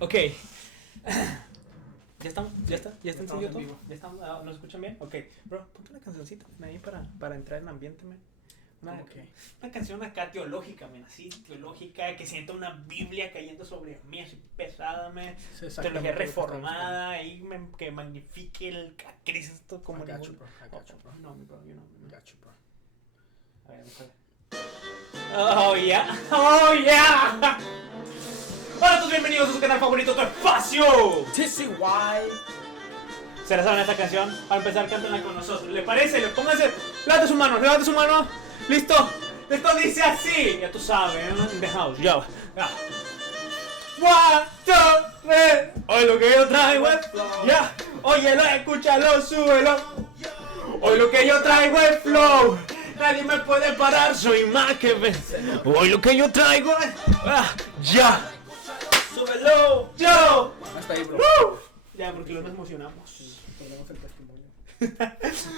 Ok. ¿Ya estamos? ¿Ya está? ¿Ya está encendido todo? ¿Ya estamos? ¿Nos escuchan bien? Ok. Bro, ponte una cancioncita ahí para entrar en ambiente, man. Una canción acá teológica, man, así, teológica, que sienta una Biblia cayendo sobre mí, así pesada, man. Teología reformada, ahí, man, que magnifique a Cristo como... I got you, bro. No, bro, you know. I got you, bro. A ver, vamos a ver. Oh, yeah. Oh, yeah. Hola a todos, bienvenidos a su canal favorito, Tu Espacio. TCY. ¿Se la saben esta canción? Para empezar, cántenla con nosotros. ¿Le parece? Pónganse. Levante su mano, levante su mano. ¿Listo? Esto dice así. Ya tú sabes, ¿no? In the house, yo. Ya. 1, 2, 3. Hoy lo que yo traigo es flow. Ya. Óyelo, escúchalo, súbelo. Hoy lo que yo traigo es flow. Nadie me puede parar, soy más que vencer. Hoy lo que yo traigo es... ya. Súbelo, yo. Hasta ahí, bro. Ya, porque nos emocionamos. Ponemos el testimonio.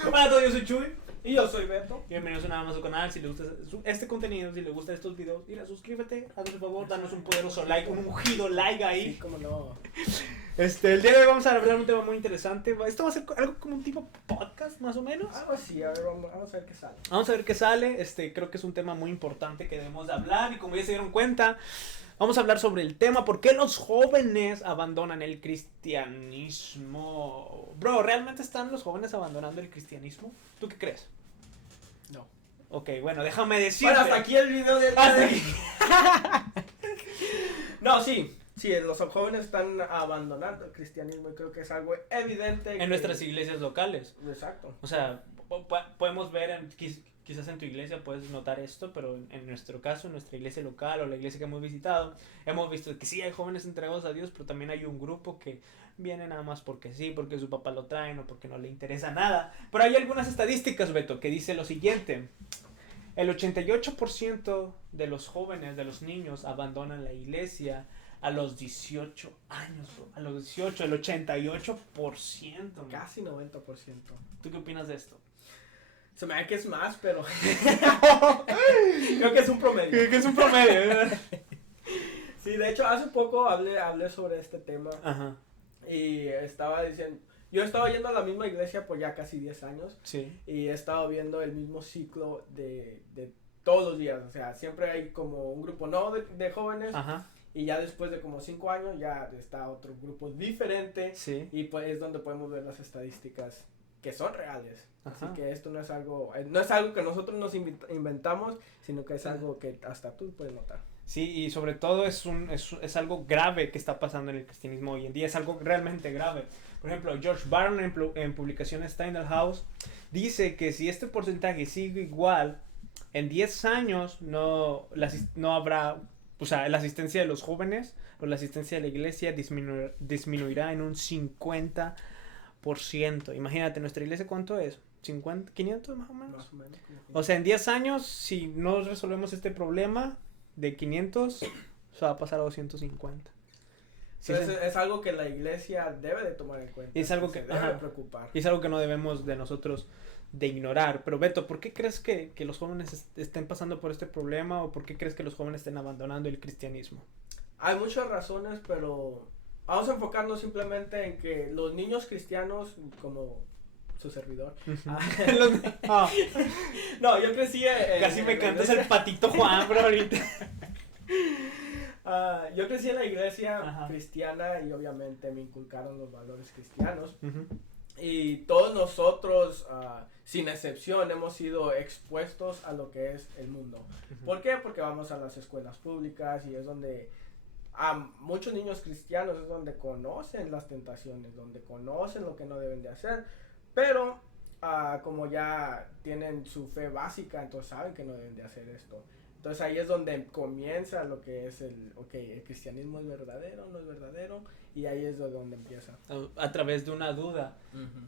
Hola a todos, yo soy Chuy. Y yo soy Beto. Bienvenidos una vez más a su canal. Si les gusta este contenido, si les gustan estos videos, mira, suscríbete, haznos el favor, danos un poderoso like, un ungido like ahí. Sí, cómo no. El día de hoy vamos a hablar de un tema muy interesante. Esto va a ser algo como un tipo podcast, más o menos. Algo así, a ver, vamos a ver qué sale. Vamos a ver qué sale. Creo que es un tema muy importante que debemos de hablar. Y como ya se dieron cuenta, vamos a hablar sobre el tema ¿por qué los jóvenes abandonan el cristianismo? Bro, ¿realmente están los jóvenes abandonando el cristianismo? ¿Tú qué crees? No. Ok, bueno, déjame decirte. Bueno, hasta aquí el video del Hasta aquí. No, sí. Sí, los jóvenes están abandonando el cristianismo y creo que es algo evidente. En nuestras iglesias locales. Exacto. O sea, podemos ver, quizás en tu iglesia puedes notar esto, pero en nuestro caso, en nuestra iglesia local o la iglesia que hemos visitado, hemos visto que sí hay jóvenes entregados a Dios, pero también hay un grupo que viene nada más porque sí, porque su papá lo traen o porque no le interesa nada. Pero hay algunas estadísticas, Beto, que dice lo siguiente. El 88% de los jóvenes, de los niños, abandonan la iglesia a los 18 años, bro. A los 18, el 88%. ¿No? Casi 90%. ¿Tú qué opinas de esto? Se me da que es más, pero creo que es un promedio. Que es un promedio, ¿verdad? Sí, de hecho, hace poco hablé sobre este tema. Ajá. Y estaba diciendo, yo estaba yendo a la misma iglesia por ya casi 10 años. Sí. Y he estado viendo el mismo ciclo de todos los días. O sea, siempre hay como un grupo nuevo de jóvenes. Ajá. Y ya después de como 5 años ya está otro grupo diferente. Sí. Y pues es donde podemos ver las estadísticas que son reales. Ajá. Así que esto no es algo que nosotros nos inventamos, sino que es algo que hasta tú puedes notar. Sí, y sobre todo es algo grave que está pasando en el cristianismo hoy en día, es algo realmente grave. Por ejemplo, George Barna en publicaciones Steiner House dice que si este porcentaje sigue igual, en 10 años no habrá, o sea, la asistencia de los jóvenes o la asistencia de la iglesia disminuirá en un 50%. Imagínate, ¿nuestra iglesia cuánto es? ¿50, 500 más o menos? Más o menos. O sea, en 10 años, si no resolvemos este problema de 500, se va a pasar a 250. Sí, entonces es algo que la iglesia debe de tomar en cuenta. es algo que se debe preocupar. Y es algo que no debemos de nosotros de ignorar. Pero Beto, ¿por qué crees que los jóvenes estén pasando por este problema o por qué crees que los jóvenes estén abandonando el cristianismo? Hay muchas razones, pero vamos a enfocarnos simplemente en que los niños cristianos, como su servidor. No, yo crecí Casi me cantas el patito Juan, bro, ahorita. Yo crecí en la iglesia Ajá. cristiana y obviamente me inculcaron los valores cristianos. Uh-huh. Y todos nosotros, sin excepción, hemos sido expuestos a lo que es el mundo. Uh-huh. ¿Por qué? Porque vamos a las escuelas públicas y es donde muchos niños cristianos es donde conocen las tentaciones, donde conocen lo que no deben de hacer. Pero como ya tienen su fe básica, entonces saben que no deben de hacer esto. Entonces ahí es donde comienza lo que es el cristianismo es verdadero, no es verdadero, y ahí es donde empieza. A través de una duda. Uh-huh.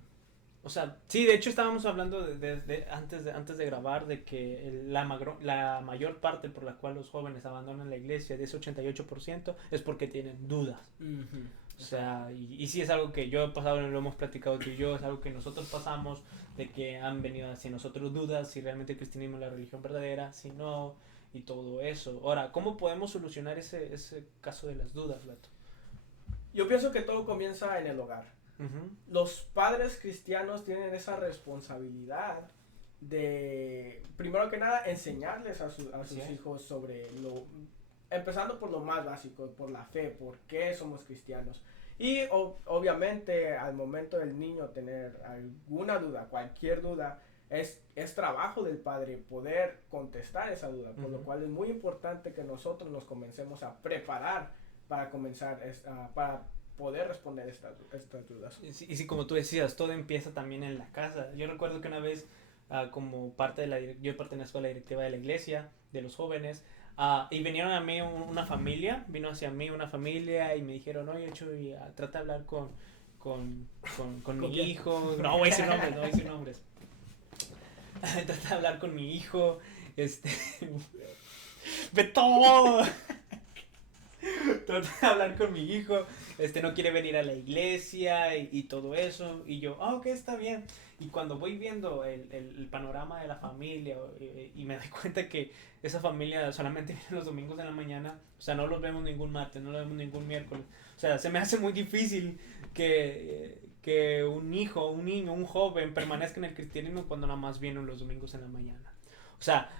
O sea, sí, de hecho estábamos hablando antes de grabar de que la mayor parte por la cual los jóvenes abandonan la iglesia, de ese 88%, es porque tienen dudas. Uh-huh. O sea, y sí es algo que yo he pasado, lo hemos platicado tú y yo, es algo que nosotros pasamos, de que han venido hacia nosotros dudas si realmente el cristianismo es la religión verdadera, si no, y todo eso. Ahora, ¿cómo podemos solucionar ese caso de las dudas, Beto? Yo pienso que todo comienza en el hogar. Los padres cristianos tienen esa responsabilidad de, primero que nada, enseñarles a sus hijos sobre lo, empezando por lo más básico, por la fe, por qué somos cristianos. Y obviamente al momento del niño tener alguna duda, cualquier duda, es trabajo del padre poder contestar esa duda, por lo cual es muy importante que nosotros nos comencemos a preparar para comenzar, para poder responder estas dudas. Y sí, como tú decías, todo empieza también en la casa. Yo recuerdo que una vez, como parte de yo pertenezco a la directiva de la iglesia, de los jóvenes, y vinieron a mí vino hacia mí una familia y me dijeron, oye, Chuy, trata de hablar con mi hijo. No voy a decir nombres. Trata de hablar con mi hijo, ve todo. Trata de hablar con mi hijo, no quiere venir a la iglesia y todo eso. Y yo, ok, está bien. Y cuando voy viendo el panorama de la familia y me doy cuenta que esa familia solamente viene los domingos de la mañana, o sea, no los vemos ningún martes, no los vemos ningún miércoles. O sea, se me hace muy difícil que un hijo, un niño, un joven permanezca en el cristianismo cuando nada más vienen los domingos en la mañana. O sea,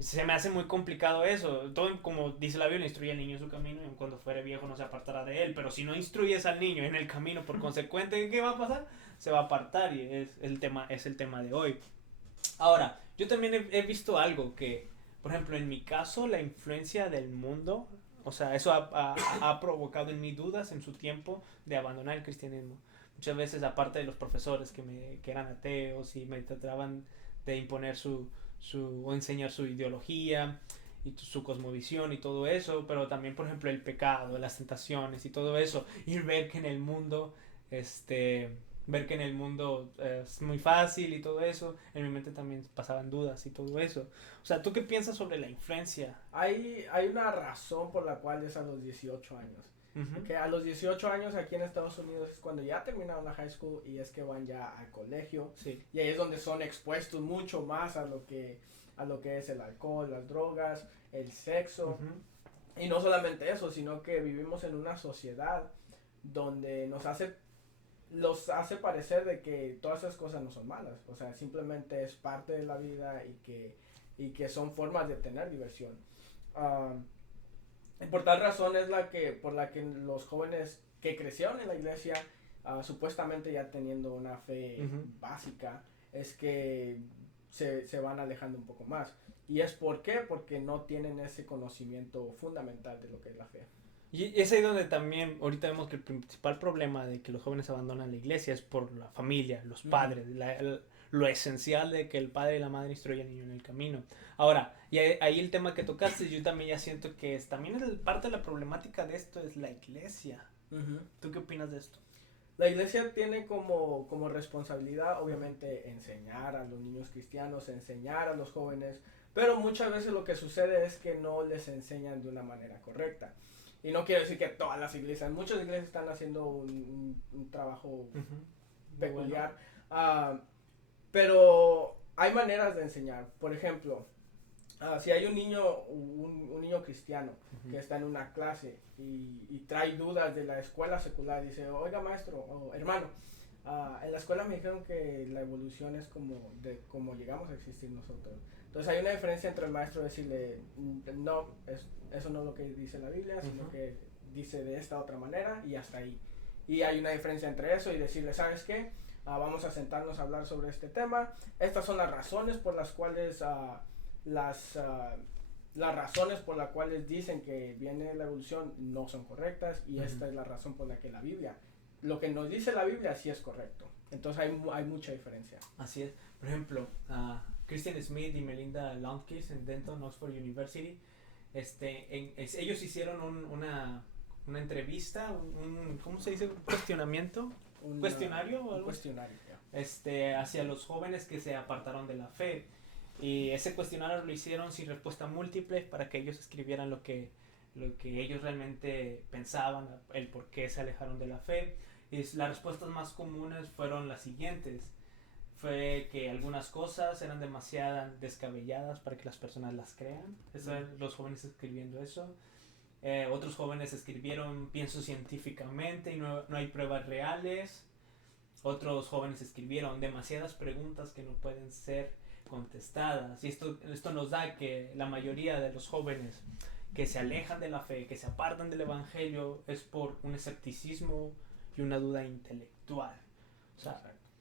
se me hace muy complicado eso. Todo, como dice la Biblia, instruye al niño en su camino y cuando fuere viejo no se apartará de él. Pero si no instruyes al niño en el camino, por consecuente, ¿qué va a pasar? Se va a apartar, y es el tema de hoy. Ahora, yo también he visto algo por ejemplo, en mi caso, la influencia del mundo, o sea, eso ha provocado en mí dudas en su tiempo de abandonar el cristianismo. Muchas veces, aparte de los profesores que eran ateos y me trataban de imponer o enseñar su ideología y su cosmovisión y todo eso, pero también, por ejemplo, el pecado, las tentaciones y todo eso, y ver que en el mundo es muy fácil y todo eso, en mi mente también pasaban dudas y todo eso. O sea, ¿tú qué piensas sobre la influencia? Hay una razón por la cual es a los 18 años. Que a los 18 años aquí en Estados Unidos es cuando ya terminaron la high school y es que van ya al colegio. Sí. Y ahí es donde son expuestos mucho más a lo que es el alcohol, las drogas, el sexo. Y no solamente eso, sino que vivimos en una sociedad donde los hace parecer de que todas esas cosas no son malas. O sea, simplemente es parte de la vida y que son formas de tener diversión. Por tal razón es por la que los jóvenes que crecieron en la iglesia, supuestamente ya teniendo una fe básica, es que se van alejando un poco más. ¿Y es por qué? Porque no tienen ese conocimiento fundamental de lo que es la fe. Y es ahí donde también ahorita vemos que el principal problema de que los jóvenes abandonan la iglesia es por la familia, los padres, lo esencial de que el padre y la madre instruyan al niño en el camino. Ahora, y ahí el tema que tocaste, yo también ya siento que también es parte de la problemática de esto, es la iglesia. ¿Tú qué opinas de esto? La iglesia tiene como responsabilidad, obviamente, enseñar a los niños cristianos, enseñar a los jóvenes, pero muchas veces lo que sucede es que no les enseñan de una manera correcta. Y no quiero decir que todas las iglesias, muchas iglesias están haciendo un trabajo peculiar, bueno. Pero hay maneras de enseñar. Por ejemplo, si hay un niño cristiano que está en una clase y trae dudas de la escuela secular, dice, oiga maestro o hermano, en la escuela me dijeron que la evolución es como llegamos a existir nosotros. Entonces hay una diferencia entre el maestro decirle, no, eso no es lo que dice la Biblia, sino que dice de esta otra manera y hasta ahí. Y hay una diferencia entre eso y decirle, ¿sabes qué? Vamos a sentarnos a hablar sobre este tema. Estas son las razones por las cuales las razones por las cuales dicen que viene la evolución no son correctas y esta es la razón por la que la Biblia, lo que nos dice la Biblia sí es correcto. Entonces hay mucha diferencia. Así es. Por ejemplo, Christian Smith y Melinda Lonkis en Denton, Oxford University, ellos hicieron una entrevista, ¿cómo se dice? ¿Cuestionamiento? ¿Un cuestionario o algo? Un cuestionario, yeah. Hacia los jóvenes que se apartaron de la fe. Y ese cuestionario lo hicieron sin respuesta múltiple para que ellos escribieran lo que ellos realmente pensaban, el por qué se alejaron de la fe. Y las respuestas más comunes fueron las siguientes. Fue que algunas cosas eran demasiado descabelladas para que las personas las crean. Los jóvenes escribiendo eso. Otros jóvenes escribieron pienso científicamente y no hay pruebas reales. Otros jóvenes escribieron demasiadas preguntas que no pueden ser contestadas. Y esto nos da que la mayoría de los jóvenes que se alejan de la fe, que se apartan del evangelio, es por un escepticismo y una duda intelectual. O sea,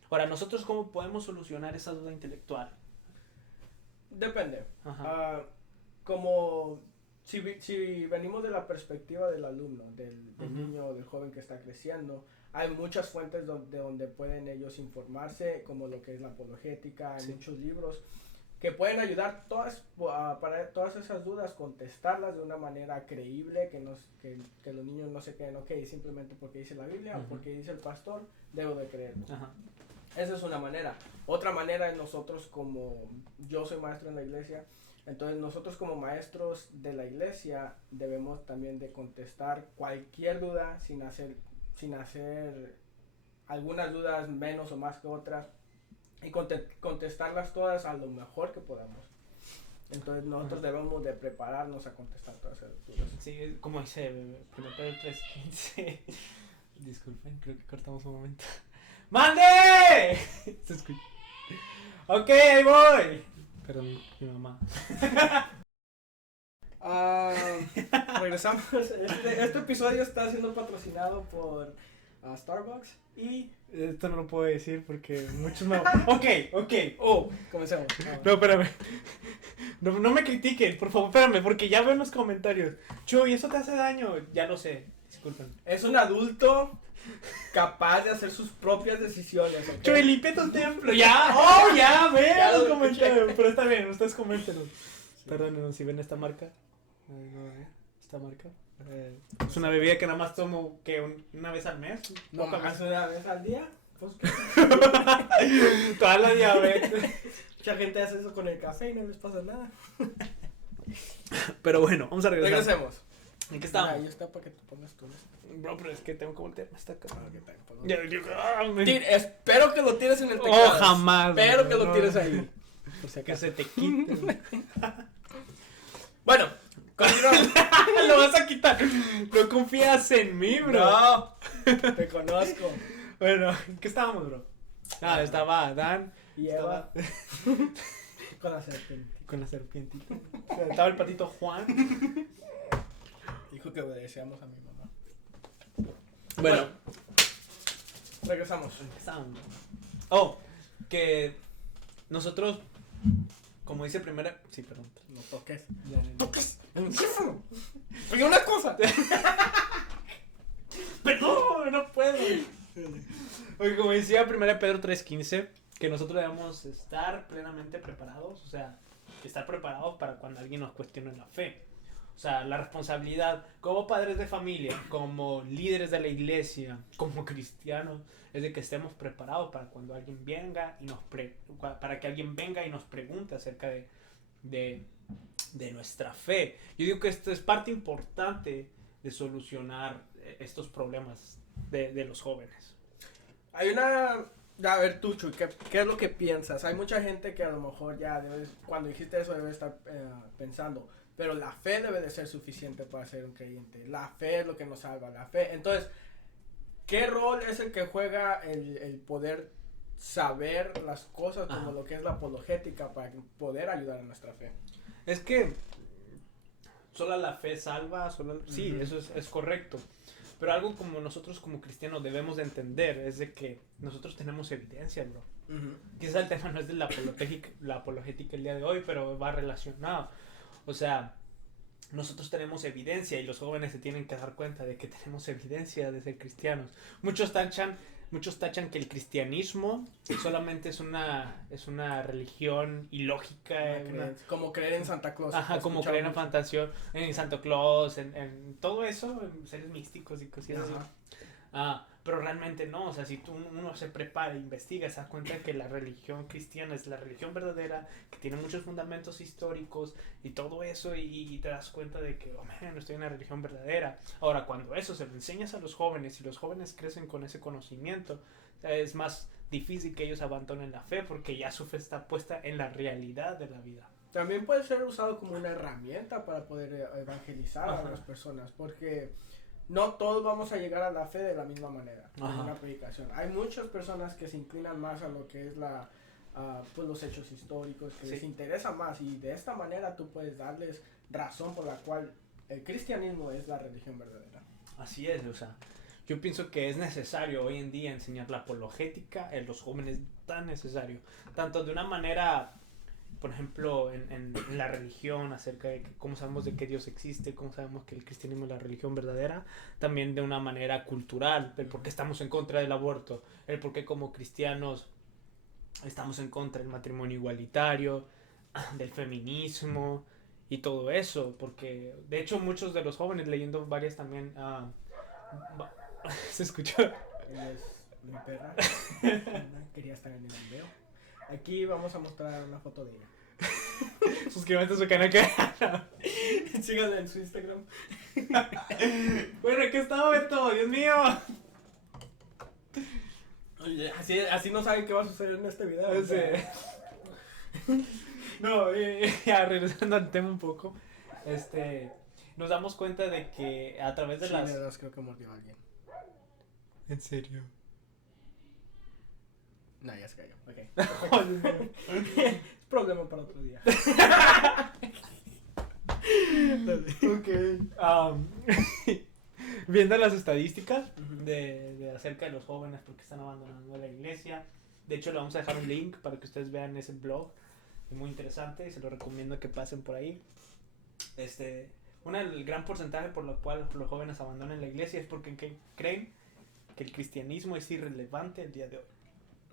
ahora, ¿nosotros cómo podemos solucionar esa duda intelectual? Depende. Ajá. Como si venimos de la perspectiva del alumno, del niño, del joven que está creciendo, hay muchas fuentes de donde pueden ellos informarse, como lo que es la apologética, hay muchos libros que pueden ayudar para todas esas dudas, contestarlas de una manera creíble, que los niños no se queden, ok, simplemente porque dice la Biblia o porque dice el pastor, debo de creerlo. Esa es una manera. Otra manera es nosotros, como yo soy maestro en la iglesia, entonces nosotros como maestros de la iglesia debemos también de contestar cualquier duda sin hacer algunas dudas menos o más que otras, y contestarlas todas a lo mejor que podamos. Entonces nosotros debemos de prepararnos a contestar todas esas dudas. Sí, como dice 1 Pedro 3:15. Disculpen, creo que cortamos un momento. ¡Mande! Se escucha. Ok, ahí voy. Perdón, mi mamá. Regresamos. Este episodio está siendo patrocinado por Starbucks. Y esto no lo puedo decir porque muchos me... Ok. Comencemos. No, espérame. No me critiquen, por favor, espérame, porque ya veo en los comentarios. Chuy, eso te hace daño. Ya lo sé, disculpen. Es un adulto capaz de hacer sus propias decisiones. ¿Okay? Chuy, limpia tu templo. Ya, ve los comentarios. Pero está bien, ustedes coméntenos. Sí. Perdónenos si ven esta marca. Esta marca. Es una bebida que nada más tomo que una vez al mes. ¿No más una vez al día? Pues toda la diabetes. Mucha gente hace eso con el café y no les pasa nada. Pero bueno, vamos a regresar. Regresemos. ¿En qué estamos? Ahí está para que te pongas tú. Bro, pero es que tengo que voltearme esta cara. Espero que lo tires en el teclado. Jamás. Espero que lo tires ahí. Por si acaso se te quite. Bueno, lo vas a quitar. No confías en mí, bro. No, te conozco. Bueno, ¿en qué estábamos, bro? Estaba Adán y Eva. Con la serpientita. Estaba el patito Juan. Dijo que obedecíamos a mi mamá. Bueno, regresamos. Que nosotros, como dice primera... Sí, perdón. No toques. ¡Toques! ¡El micrófono! ¡Oye, una cosa! ¡Perdón! ¡No puedo! Oye, como decía 1 Pedro 3:15, que nosotros debemos estar plenamente preparados, o sea, estar preparados para cuando alguien nos cuestione la fe. O sea, la responsabilidad como padres de familia, como líderes de la iglesia, como cristianos, es de que estemos preparados para cuando alguien venga y para que alguien venga y nos pregunte acerca de nuestra fe. Yo digo que esto es parte importante de solucionar estos problemas de los jóvenes. Hay una... A ver, tú, Chuy, ¿qué es lo que piensas? Hay mucha gente que a lo mejor cuando dijiste eso debe estar pensando, pero la fe debe de ser suficiente para ser un creyente. La fe es lo que nos salva, la fe. Entonces, ¿qué rol es el que juega el poder saber las cosas como lo que es la apologética para poder ayudar a nuestra fe? Es que solo la fe salva, sí, eso es correcto. Pero algo como nosotros como cristianos debemos de entender es de que nosotros tenemos evidencia, bro. Quizás el tema no es de la apologética el día de hoy, pero va relacionado. O sea, nosotros tenemos evidencia y los jóvenes se tienen que dar cuenta de que tenemos evidencia de ser cristianos. Muchos tachan que el cristianismo solamente es una religión ilógica. Como creer en Santa Claus. Ajá, como creer en Santa Claus, en todo eso, en seres místicos y cosas así. Pero realmente no, o sea, si uno se prepara e investiga, se da cuenta que la religión cristiana es la religión verdadera, que tiene muchos fundamentos históricos y todo eso, y te das cuenta de que, no estoy en la religión verdadera. Ahora, cuando eso se lo enseñas a los jóvenes y los jóvenes crecen con ese conocimiento, es más difícil que ellos abandonen la fe porque ya su fe está puesta en la realidad de la vida. también puede ser usado como una herramienta para poder evangelizar Ajá. a las personas, porque no todos vamos a llegar a la fe de la misma manera en Ajá. una predicación. Hay muchas personas que se inclinan más a lo que es pues los hechos históricos, que Sí. les interesa más, y de esta manera tú puedes darles razón por la cual el cristianismo es la religión verdadera. Así es, o sea, yo pienso que es necesario hoy en día enseñar la apologética en los jóvenes, tan necesario, tanto de una manera, por ejemplo, en la religión, acerca de cómo sabemos de que Dios existe, cómo sabemos que el cristianismo es la religión verdadera, también de una manera cultural, el por qué estamos en contra del aborto, el por qué como cristianos estamos en contra del matrimonio igualitario, del feminismo y todo eso, porque de hecho muchos de los jóvenes leyendo varias también se escuchó. Ella es mi perra. Quería estar en el video. Aquí vamos a mostrar una foto de ella. Suscríbete a su canal que Síganla en su Instagram. bueno, ¿qué estaba Beto? Dios mío. Oye, así no saben qué va a suceder en este video. o sea. No, ya regresando al tema un poco, nos damos cuenta de que a través de Sí, las... de verdad, creo que mordió a alguien. ¿En serio? No, ya se cayó. Ok. Ok. Problema para otro día. Viendo las estadísticas Ujú. de acerca de los jóvenes porque están abandonando la iglesia. De hecho, le vamos a dejar un link para que ustedes vean ese blog. Es muy interesante y se lo recomiendo que pasen por ahí. El gran porcentaje por lo cual los jóvenes abandonan la iglesia es porque creen que el cristianismo es irrelevante el día de hoy.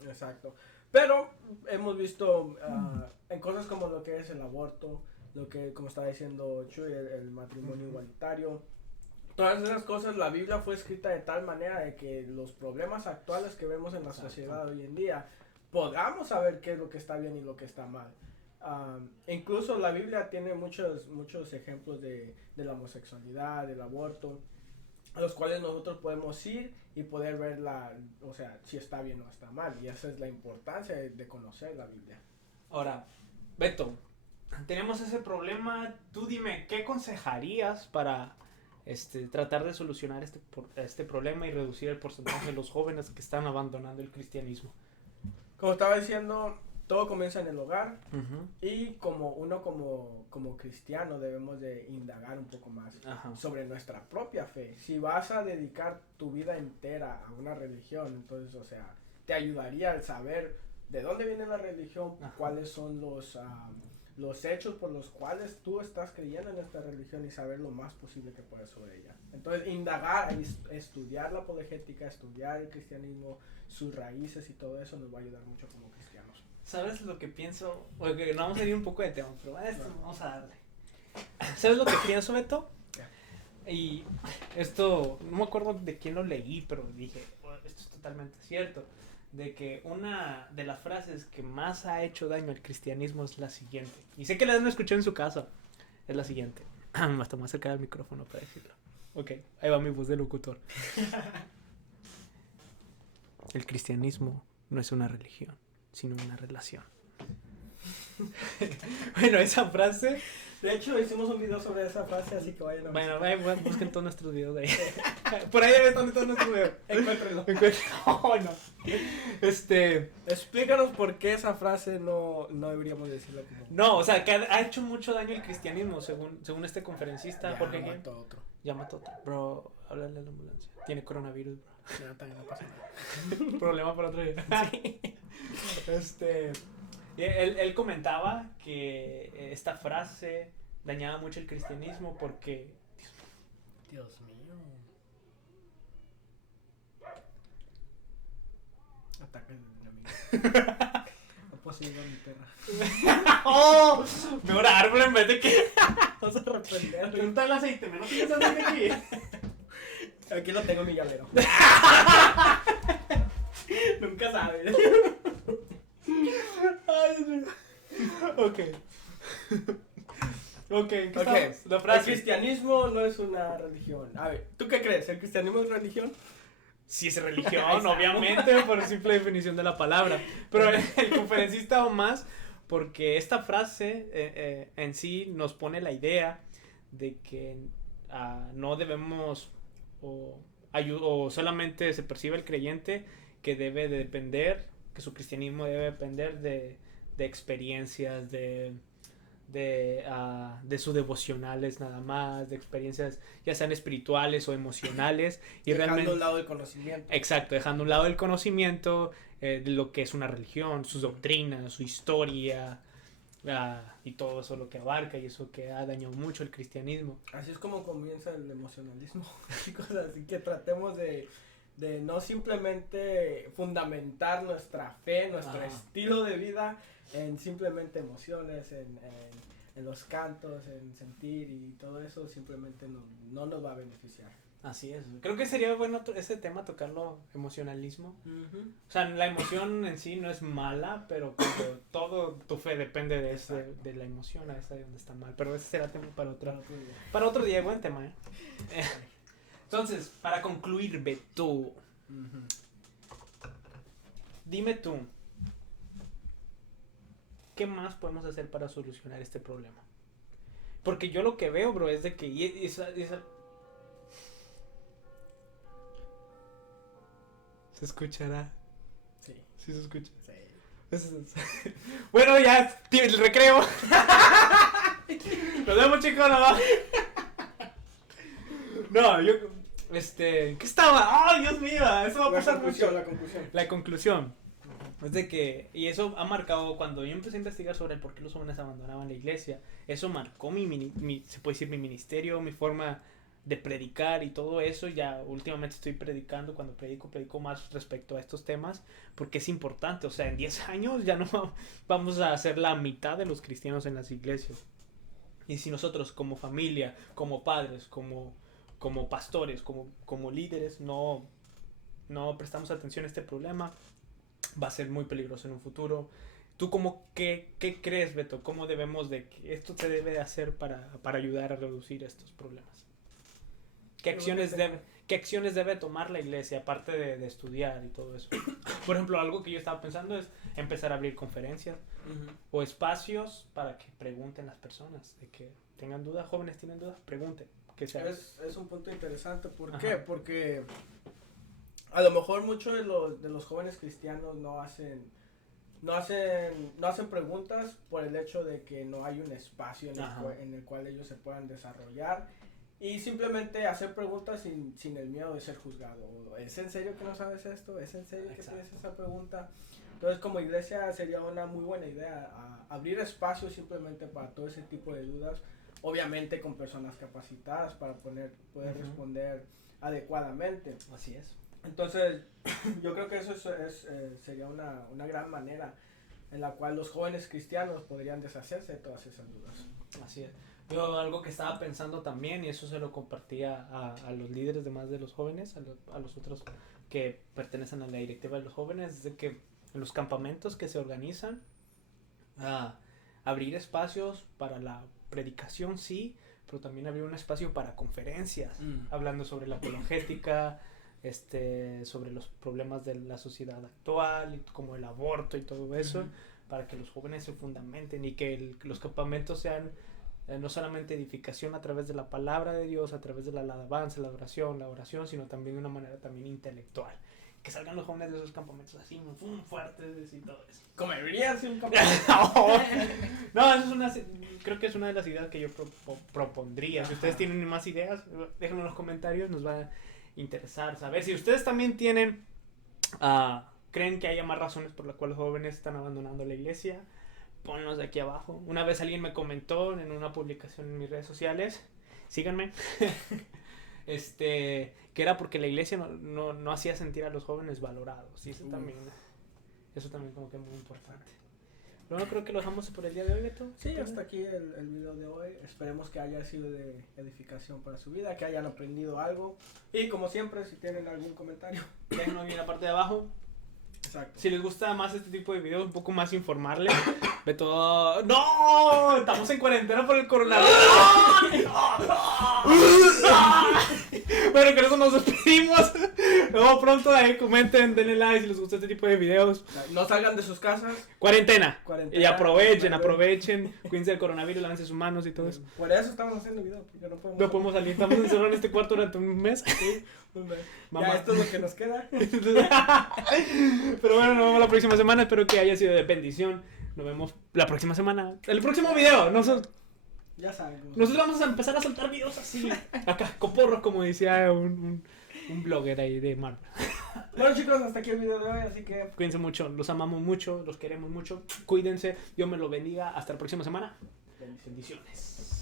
Exacto. Pero hemos visto en cosas como lo que es el aborto, lo que, como estaba diciendo Chuy, el matrimonio igualitario. Todas esas cosas, la Biblia fue escrita de tal manera de que los problemas actuales que vemos en la Exacto. sociedad hoy en día, podamos saber qué es lo que está bien y lo que está mal. Incluso la Biblia tiene muchos ejemplos de la homosexualidad, del aborto, a los cuales nosotros podemos ir y poder ver o sea, si está bien o está mal. Y esa es la importancia de conocer la Biblia. Ahora, Beto, tenemos ese problema. Tú dime, ¿qué aconsejarías para tratar de solucionar este problema y reducir el porcentaje de los jóvenes que están abandonando el cristianismo? Como estaba diciendo, todo comienza en el hogar. Uh-huh. Y como cristiano debemos de indagar un poco más Ajá. sobre nuestra propia fe. Si vas a dedicar tu vida entera a una religión, entonces, o sea, te ayudaría al saber de dónde viene la religión, Ajá. cuáles son los hechos por los cuales tú estás creyendo en esta religión y saber lo más posible que puedas sobre ella. Entonces, indagar, estudiar la apologética, estudiar el cristianismo, sus raíces y todo eso nos va a ayudar mucho como cristianos. ¿Sabes lo que pienso? Oye, no vamos a ir un poco de tema, pero vamos a darle. ¿Sabes lo que pienso, Beto? Y esto, no me acuerdo de quién lo leí, pero dije, oh, esto es totalmente cierto. De que una de las frases que más ha hecho daño al cristianismo es la siguiente. Y sé que la han escuchado en su casa. Es la siguiente. Hasta más cerca del micrófono para decirlo. Ok, ahí va mi voz de locutor. El cristianismo no es una religión, sino una relación. Bueno, esa frase... De hecho, hicimos un video sobre esa frase, así que vayan a Bueno, busquen todos nuestros videos de ahí. por ahí están todos nuestros videos. Encuéntrenlo. Oh, no. Explícanos por qué esa frase no deberíamos decirla como... No, o sea, que ha hecho mucho daño al cristianismo, según este conferencista. Ya, Jorge mató a otro. Ya mató a otro. Bro, háblale a la ambulancia. Tiene coronavirus, bro. No, también no pasa nada. Problema para otro día. Él comentaba que esta frase dañaba mucho el cristianismo porque... Dios mío. Ataque el enemigo. No puedo seguir a mi perra. ¡Oh! Mejor árbol en vez de que... Vas a reprender. Pregunta el aceite, ¿no tienes aceite aquí? Aquí lo tengo en mi llavero. Nunca sabes. Ay, Dios mío. Ok. Ok, ¿en qué estamos? La El frase. cristianismo no es una religión. A ver, ¿tú qué crees? ¿El cristianismo es religión? Sí es religión, obviamente, por simple definición de la palabra. Pero el conferencista o más porque esta frase en sí nos pone la idea de que no debemos o solamente se percibe el creyente que debe de depender, que su cristianismo debe depender de experiencias, de sus devocionales nada más, de experiencias ya sean espirituales o emocionales, y dejando realmente a un lado el conocimiento. exacto, dejando a un lado el conocimiento de lo que es una religión, sus doctrinas, su historia, y todo eso lo que abarca, y eso que ha dañado mucho el cristianismo. Así es como comienza el emocionalismo, chicos, así que tratemos de no simplemente fundamentar nuestra fe, nuestro estilo de vida en simplemente emociones, en los cantos, en sentir, y todo eso simplemente no nos va a beneficiar. Así es. Creo que sería bueno ese tema tocarlo, emocionalismo. O sea, la emoción en sí no es mala, pero todo tu fe depende de la emoción, a esa de donde está mal. Pero ese será tema para otro día, buen tema, ¿eh? Entonces, para concluir, Beto, dime tú, ¿qué más podemos hacer para solucionar este problema? Porque yo lo que veo, bro, es de que ¿se escuchará? Sí. ¿Sí se escucha? Sí. Bueno, ya, el recreo. Nos vemos, chicos, no, yo, ¿qué estaba? ¡Ay, Dios mío! Eso va a pasar mucho. La conclusión. Es de que, y eso ha marcado, cuando yo empecé a investigar sobre el por qué los jóvenes abandonaban la iglesia, eso marcó se puede decir, mi ministerio, mi forma de predicar y todo eso. Ya últimamente estoy predicando, cuando predico más respecto a estos temas, porque es importante. O sea, en 10 años ya no vamos a ser la mitad de los cristianos en las iglesias. Y si nosotros como familia, como padres, como pastores, como líderes, no prestamos atención a este problema, va a ser muy peligroso en un futuro. ¿Tú qué crees, Beto? ¿Cómo debemos que esto se debe de hacer para ayudar a reducir estos problemas? ¿Qué acciones debe tomar la iglesia, aparte de estudiar y todo eso? Por ejemplo, algo que yo estaba pensando es empezar a abrir conferencias o espacios para que pregunten las personas, de que tengan dudas, jóvenes tienen dudas, pregunten. Es un punto interesante. ¿Por qué? Porque a lo mejor muchos de los jóvenes cristianos no hacen preguntas por el hecho de que no hay un espacio en el cual ellos se puedan desarrollar, y simplemente hacer preguntas sin el miedo de ser juzgado. ¿Es en serio que no sabes esto? ¿Es en serio que tienes esa pregunta? Entonces, como iglesia sería una muy buena idea abrir espacios simplemente para todo ese tipo de dudas, obviamente con personas capacitadas para poder responder adecuadamente. Así es. Entonces, yo creo que eso sería una gran manera en la cual los jóvenes cristianos podrían deshacerse de todas esas dudas. Así es. Yo algo que estaba pensando también, y eso se lo compartía a los líderes de los jóvenes, a los otros que pertenecen a la directiva de los jóvenes, es de que en los campamentos que se organizan, abrir espacios para la predicación, sí, pero también abrir un espacio para conferencias, hablando sobre la apologética, sobre los problemas de la sociedad actual, como el aborto y todo eso, para que los jóvenes se fundamenten y que los campamentos sean no solamente edificación a través de la palabra de Dios, a través de la alabanza, la oración, sino también de una manera también intelectual. Que salgan los jóvenes de esos campamentos así, fuertes y todo eso. Como debería ser un campamento. No, creo que es una de las ideas que yo propondría. Si ustedes tienen más ideas, déjenlo en los comentarios, nos va a interesar saber. Si ustedes también creen que haya más razones por las cuales los jóvenes están abandonando la iglesia, ponlos de aquí abajo. Una vez alguien me comentó en una publicación en mis redes sociales, síganme, que era porque la iglesia no hacía sentir a los jóvenes valorados. Y eso también como que es muy importante. Bueno, creo que lo dejamos por el día de hoy, Beto. Sí, hasta aquí el video de hoy. Esperemos que haya sido de edificación para su vida, que hayan aprendido algo. Y como siempre, si tienen algún comentario, déjenlo aquí en la parte de abajo. Exacto. Si les gusta más este tipo de videos, un poco más informarles, Beto... ¡No! Estamos en cuarentena por el coronavirus. Bueno, con eso nos despedimos. Luego pronto ahí comenten, denle like si les gusta este tipo de videos. No salgan de sus casas. Cuarentena. Cuarentena. Y aprovechen. Cuídense del coronavirus, lávense sus manos y todo eso. Por eso estamos haciendo video, porque no podemos. No podemos salir, estamos encerrados en este cuarto durante un mes. Sí, hombre. Mamá. Ya, esto es lo que nos queda. Pero bueno, nos vemos la próxima semana. Espero que haya sido de bendición. Nos vemos la próxima semana. El próximo video. Ya saben. Nosotros vamos a empezar a soltar videos así. Acá, coporros, como decía un blogger ahí de Marvel. Bueno, chicos, hasta aquí el video de hoy, así que Cuídense mucho. Los amamos mucho. Los queremos mucho. Cuídense. Dios me los bendiga. Hasta la próxima semana. Bendiciones.